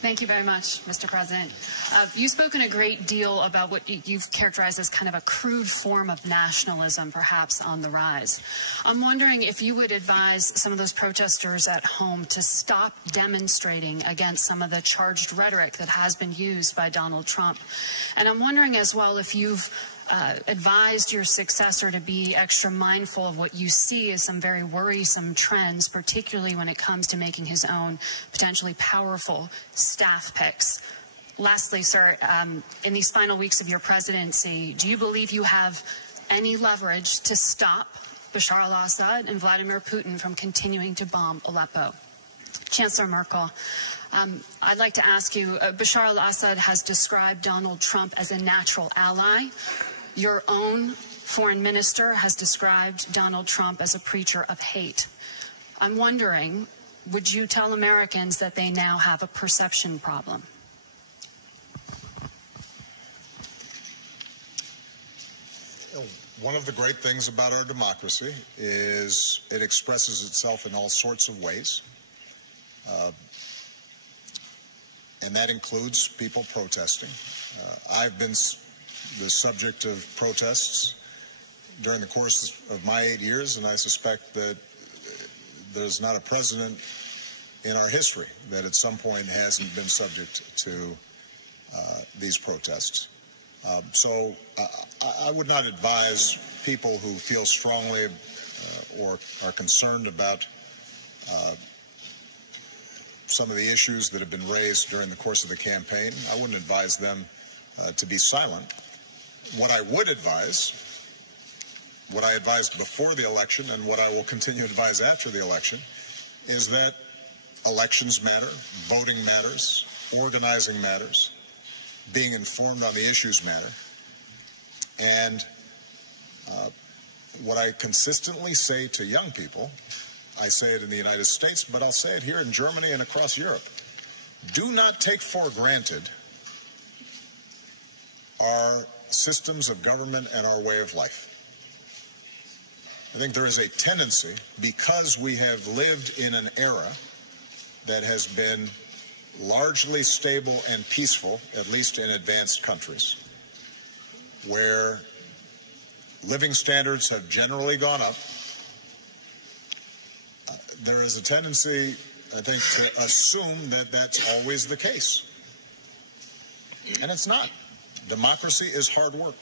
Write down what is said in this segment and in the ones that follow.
Thank you very much, Mr. President. You've spoken a great deal about what you've characterized as kind of a crude form of nationalism, perhaps on the rise. I'm wondering if you would advise some of those protesters at home to stop demonstrating against some of the charged rhetoric that has been used by Donald Trump. And I'm wondering as well if you've advised your successor to be extra mindful of what you see as some very worrisome trends, particularly when it comes to making his own potentially powerful staff picks. Lastly, sir, in these final weeks of your presidency, do you believe you have any leverage to stop Bashar al-Assad and Vladimir Putin from continuing to bomb Aleppo? Chancellor Merkel, I'd like to ask you, Bashar al-Assad has described Donald Trump as a natural ally. Your own foreign minister has described Donald Trump as a preacher of hate. I'm wondering, would you tell Americans that they now have a perception problem? One of the great things about our democracy is it expresses itself in all sorts of ways. And that includes people protesting. I've been the subject of protests during the course of my 8 years, and I suspect that there's not a president in our history that at some point hasn't been subject to these protests. So I would not advise people who feel strongly or are concerned about some of the issues that have been raised during the course of the campaign. I wouldn't advise them to be silent. What I would advise, what I advised before the election and what I will continue to advise after the election, is that elections matter, voting matters, organizing matters, being informed on the issues matter. And what I consistently say to young people, I say it in the United States, but I'll say it here in Germany and across Europe. Do not take for granted our systems of government and our way of life. I think there is a tendency, because we have lived in an era that has been largely stable and peaceful, at least in advanced countries, where living standards have generally gone up. There is a tendency, I think, to assume that that's always the case. And it's not. Democracy is hard work.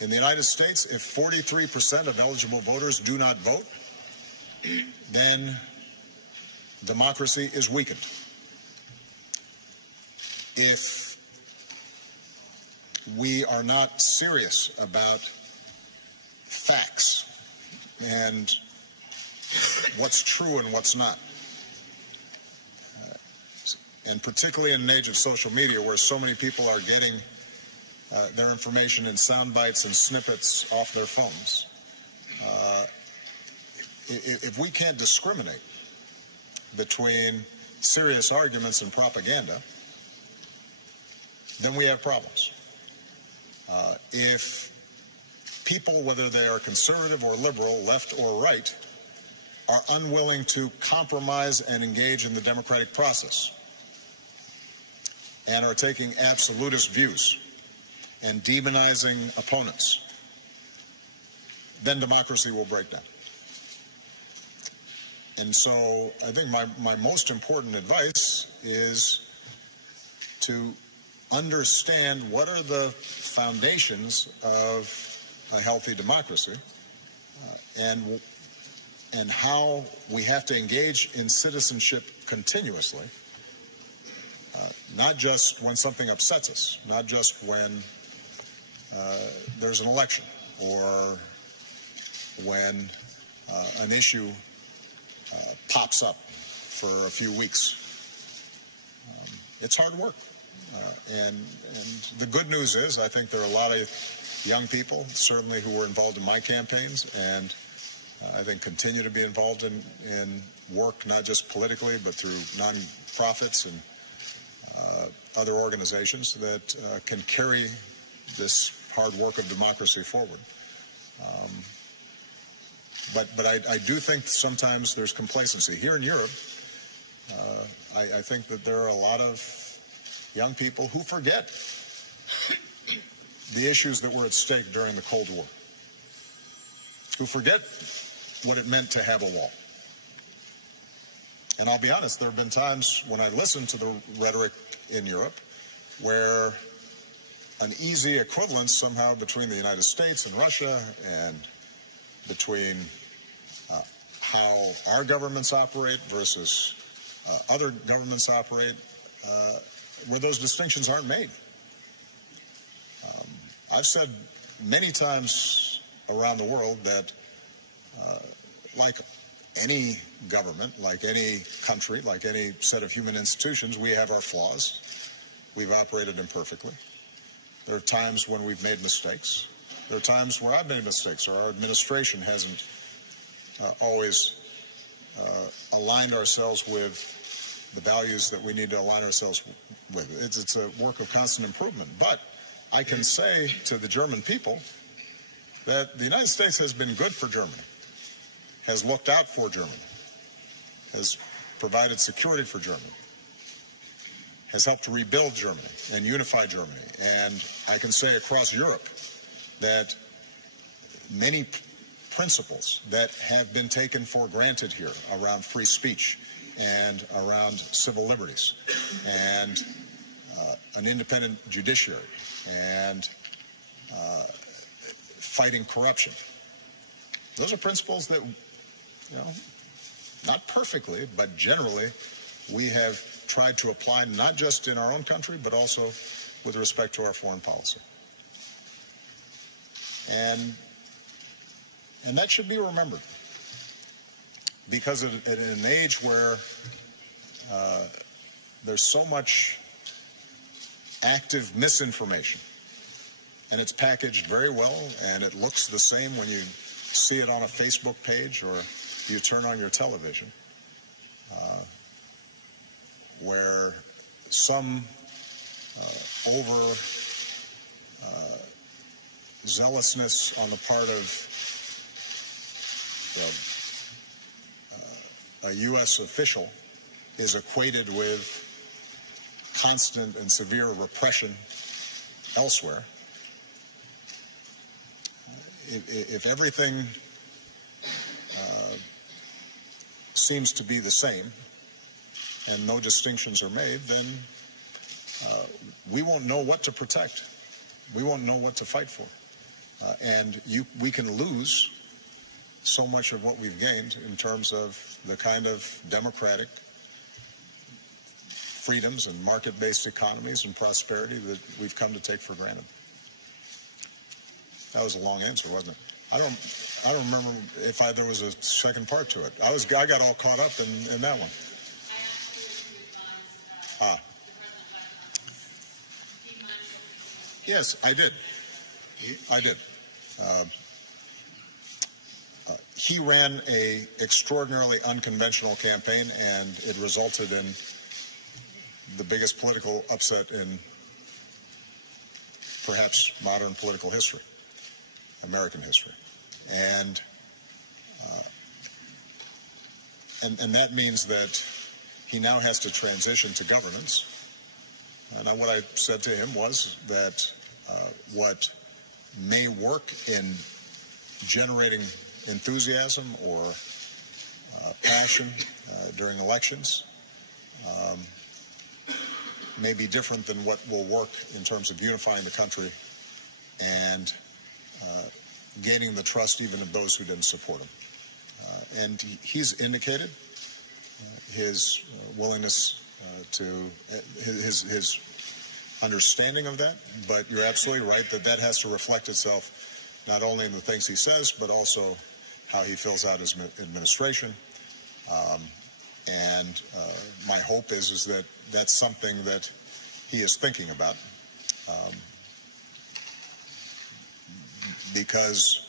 In the United States, if 43% of eligible voters do not vote, then democracy is weakened. If we are not serious about facts and what's true and what's not, and particularly in an age of social media where so many people are getting their information in sound bites and snippets off their phones, if we can't discriminate between serious arguments and propaganda, then we have problems. If people, whether they are conservative or liberal, left or right, are unwilling to compromise and engage in the democratic process and are taking absolutist views and demonizing opponents, then democracy will break down. And so I think my most important advice is to understand what are the foundations of a healthy democracy and how we have to engage in citizenship continuously, not just when something upsets us, not just when there's an election or when an issue pops up for a few weeks. It's hard work. And the good news is I think there are a lot of young people, certainly who were involved in my campaigns, and I think continue to be involved in work, not just politically, but through nonprofits and other organizations that can carry this hard work of democracy forward. But I do think sometimes there's complacency. Here in Europe, I think that there are a lot of young people who forget the issues that were at stake during the Cold War, who forget what it meant to have a wall. And I'll be honest, there have been times when I listened to the rhetoric in Europe where an easy equivalence somehow between the United States and Russia and between how our governments operate versus other governments operate, where those distinctions aren't made. I've said many times around the world that like any government, like any country, like any set of human institutions, we have our flaws. We've operated imperfectly. There are times when we've made mistakes. There are times where I've made mistakes, or our administration hasn't always aligned ourselves with the values that we need to align ourselves with. It's a work of constant improvement. But I can say to the German people that the United States has been good for Germany, has looked out for Germany, has provided security for Germany, has helped to rebuild Germany and unify Germany. And I can say across Europe that many principles that have been taken for granted here around free speech and around civil liberties and an independent judiciary and fighting corruption. Those are principles that, not perfectly, but generally, we have tried to apply not just in our own country, but also with respect to our foreign policy. And that should be remembered, because in an age where there's so much active misinformation, and it's packaged very well, and it looks the same when you see it on a Facebook page or you turn on your television, where some zealousness on the part of a U.S. official is equated with constant and severe repression elsewhere. If everything seems to be the same and no distinctions are made, then we won't know what to protect. We won't know what to fight for. And we can lose so much of what we've gained in terms of the kind of democratic freedoms and market-based economies and prosperity that we've come to take for granted. That was a long answer, wasn't it? I don't remember if there was a second part to it. I got all caught up in that one. Yes, I did. I did. He ran an extraordinarily unconventional campaign, and it resulted in the biggest political upset in perhaps modern political history, American history. And that means that he now has to transition to governance. And what I said to him was that what may work in generating enthusiasm or passion during elections may be different than what will work in terms of unifying the country and gaining the trust even of those who didn't support him. And he's indicated his willingness to his understanding of that, but you're absolutely right that has to reflect itself not only in the things he says, but also how he fills out his administration. And my hope is that that's something that he is thinking about, because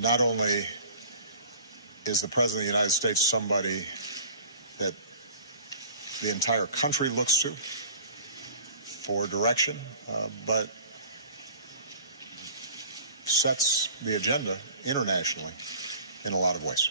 not only is the President of the United States somebody that the entire country looks to for direction, but sets the agenda internationally in a lot of ways.